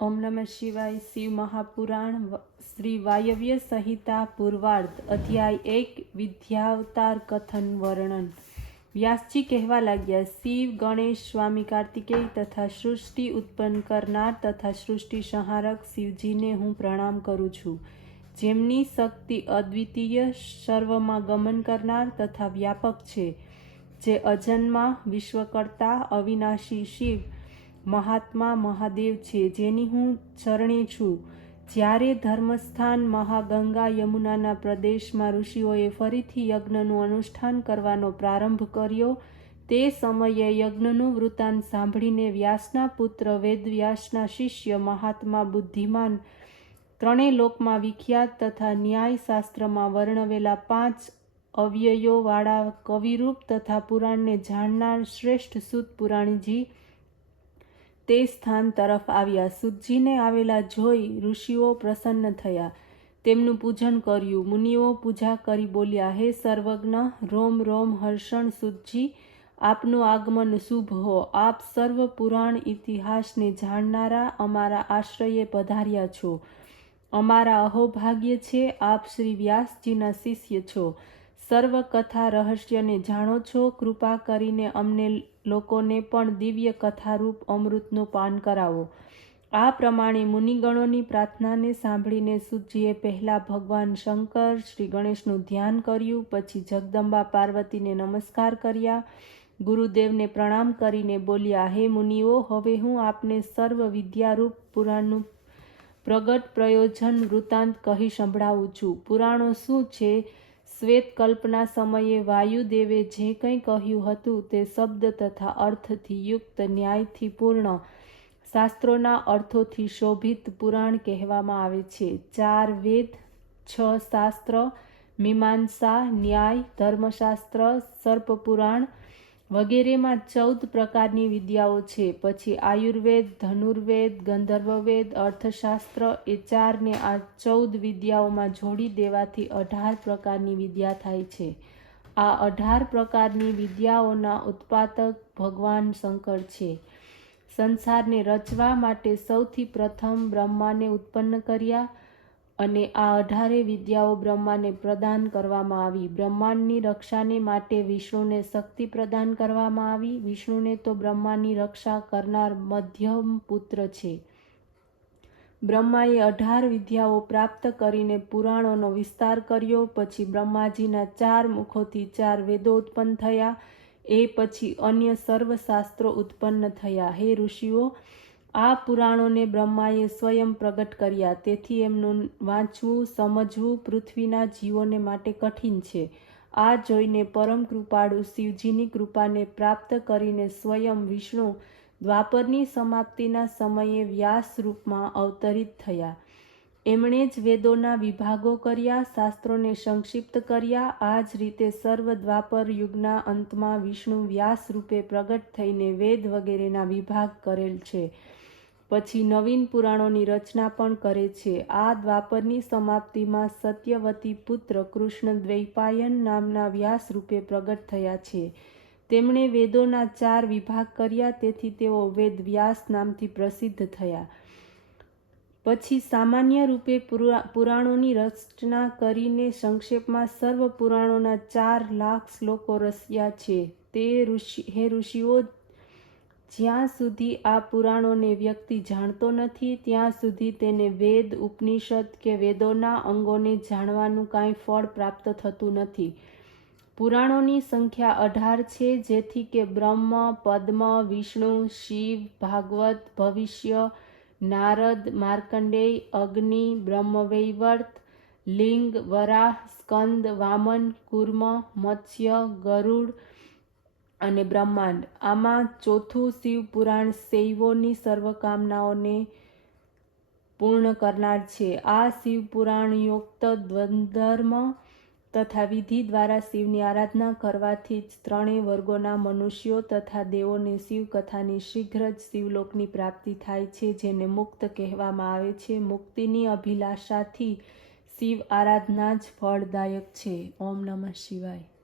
ओम नमः शिवाय। शिव महापुराण श्री वायव्य संहिता पूर्वार्ध अध्याय 1 विद्यावतार कथन वर्णन। व्यास जी कहवा लाग्या, शिव गणेश स्वामी कार्तिकेय तथा सृष्टि उत्पन्न करनार तथा सृष्टि संहारक शिवजी ने हूँ प्रणाम करूँ छूँ, जेमनी शक्ति अद्वितीय सर्वमा गमन करनार तथा व्यापक छे, जे अजन्मा विश्वकर्ता अविनाशी शिव महात्मा महादेव छे, जेनी हूँ चरणे छूँ। ज्यारे धर्मस्थान महागंगा यमुनाना प्रदेशमां ऋषिओए फरीथी यज्ञનું અનુષ્ઠાન કરવાનો પ્રારંભ કર્યો, તે સમયે યજ્ઞનું વૃત્તાંત સાંભળીને વ્યાસના પુત્ર વેદવ્યાસના શિષ્ય મહાત્મા બુદ્ધિમાન ત્રણેય લોકમાં વિખ્યાત તથા ન્યાયશાસ્ત્રમાં વર્ણવેલા 5 અવ્યયોવાળા કવિરૂપ તથા પુરાણને જાણનાર શ્રેષ્ઠ સૂત પુરાણીજી તે સ્થાન તરફ આવ્યા। સૂતજીને આવેલા જોઈ ઋષિઓ પ્રસન્ન થયા, તેમનું પૂજન કર્યું। મુનિઓ પૂજા કરી બોલ્યા, હે સર્વજ્ઞ રોમ રોમ હર્ષણ સૂતજી, આપનું આગમન શુભ હો। આપ સર્વ પુરાણ ઇતિહાસને જાણનારા અમારા આશ્રયે પધાર્યા છો। અમારા અહોભાગ્ય છે, આપ શ્રી વ્યાસજીના શિષ્ય છો, સર્વ કથા રહસ્યને જાણો છો। કૃપા કરીને અમને લોકોને પણ દિવ્ય કથારૂપ અમૃતનું પાન કરાવો। આ પ્રમાણે મુનિગણોની પ્રાર્થનાને સાંભળીને સૂતજીએ પહેલા ભગવાન શંકર શ્રી ગણેશનું ધ્યાન કર્યું, પછી જગદંબા પાર્વતીને નમસ્કાર કર્યા, ગુરુદેવને પ્રણામ કરીને બોલ્યા, હે મુનિઓ, હવે હું આપને સર્વ વિદ્યારૂપ પુરાણનું પ્રગટ પ્રયોજન વૃત્તાંત કહી સંભળાવું છું। પુરાણો શું છે? શ્વેત કલ્પના સમયે વાયુદેવે જે કંઈ કહ્યું હતું તે શબ્દ તથા અર્થથી યુક્ત, ન્યાયથી પૂર્ણ, શાસ્ત્રોના અર્થોથી શોભિત પુરાણ કહેવામાં આવે છે। 4 વેદ, 6 શાસ્ત્ર, મીમાંસા, ન્યાય, ધર્મશાસ્ત્ર, સર્પપુરાણ વગેરેમાં 14 પ્રકારની વિદ્યાઓ છે। પછી આયુર્વેદ, ધનુર્વેદ, ગંધર્વવેદ, અર્થશાસ્ત્ર એ 4ને આ 14 વિદ્યાઓમાં જોડી દેવાથી 18 પ્રકારની વિદ્યા થાય છે। આ 18 પ્રકારની વિદ્યાઓના ઉત્પાદક ભગવાન શંકર છે। સંસારને રચવા માટે સૌથી પ્રથમ બ્રહ્માને ઉત્પન્ન કર્યા અને આ 18 વિદ્યાઓ બ્રહ્માને પ્રદાન કરવામાં આવી। બ્રહ્માંડની રક્ષાને માટે વિષ્ણુને શક્તિ પ્રદાન કરવામાં આવી। વિષ્ણુને તો બ્રહ્માની રક્ષા કરનાર મધ્યમ પુત્ર છે। બ્રહ્માએ 18 વિદ્યાઓ પ્રાપ્ત કરીને પુરાણોનો વિસ્તાર કર્યો। પછી બ્રહ્માજીના 4 મુખોથી 4 વેદો ઉત્પન્ન થયા। એ પછી અન્ય સર્વ શાસ્ત્રો ઉત્પન્ન થયા। હે ઋષિઓ, આ પુરાણોને બ્રહ્માએ સ્વયં પ્રગટ કર્યા, તેથી એમનું વાંચવું સમજવું પૃથ્વીના જીવોને માટે કઠિન છે। આ જોઈને પરમ કૃપાળુ શિવજીની કૃપાને પ્રાપ્ત કરીને સ્વયં વિષ્ણુ દ્વાપરની સમાપ્તિના સમયે વ્યાસ રૂપમાં અવતરિત થયા। એમણે જ વેદોના વિભાગો કર્યા, શાસ્ત્રોને સંક્ષિપ્ત કર્યા। આ જ રીતે સર્વ દ્વાપર યુગના અંતમાં વિષ્ણુ વ્યાસ રૂપે પ્રગટ થઈને વેદ વગેરેના વિભાગ કરેલ છે। પછી નવીન પુરાણોની રચના પણ કરે છે। આ દ્વાપરની સમાપ્તિમાં સત્યવતી પુત્ર કૃષ્ણ દ્વૈપાયન નામના વ્યાસ રૂપે પ્રગટ થયા છે। તેમણે વેદોના 4 વિભાગ કર્યા, તેથી તેઓ વેદ વ્યાસ નામથી પ્રસિદ્ધ થયા। પછી સામાન્ય રૂપે પુરાણોની રચના કરીને સંક્ષેપમાં સર્વ પુરાણોના 4 લાખ શ્લોકો રચ્યા છે। હે ઋષિઓ, જ્યાં સુધી આ પુરાણોને વ્યક્તિ જાણતો નથી ત્યાં સુધી તેને વેદ, ઉપનિષદ કે વેદોના અંગોને જાણવાનું કાંઈ ફળ પ્રાપ્ત થતું નથી। પુરાણોની સંખ્યા 18 છે, જેથી કે બ્રહ્મ, પદ્મ, વિષ્ણુ, શિવ, ભાગવત, ભવિષ્ય, નારદ, માર્કંડેય, અગ્નિ, બ્રહ્મવૈવર્ત, લિંગ, વરાહ, સ્કંદ, વામન, કૂર્મ, મત્સ્ય, ગરુડ અને બ્રહ્માંડ। આમાં ચોથું શિવ પુરાણ શૈવોની સર્વકામનાઓને પૂર્ણ કરનાર છે। આ શિવ પુરાણ યુક્ત દ્વંદ્વધર્મ તથા વિધિ દ્વારા શિવની આરાધના કરવાથી જ 3 વર્ગોના મનુષ્યો તથા દેવોને શિવ કથાની શીઘ્ર જ શિવલોકની પ્રાપ્તિ થાય છે, જેને મુક્ત કહેવામાં આવે છે। મુક્તિની અભિલાષાથી શિવ આરાધના જ ફળદાયક છે। ઓમ નમઃ શિવાય।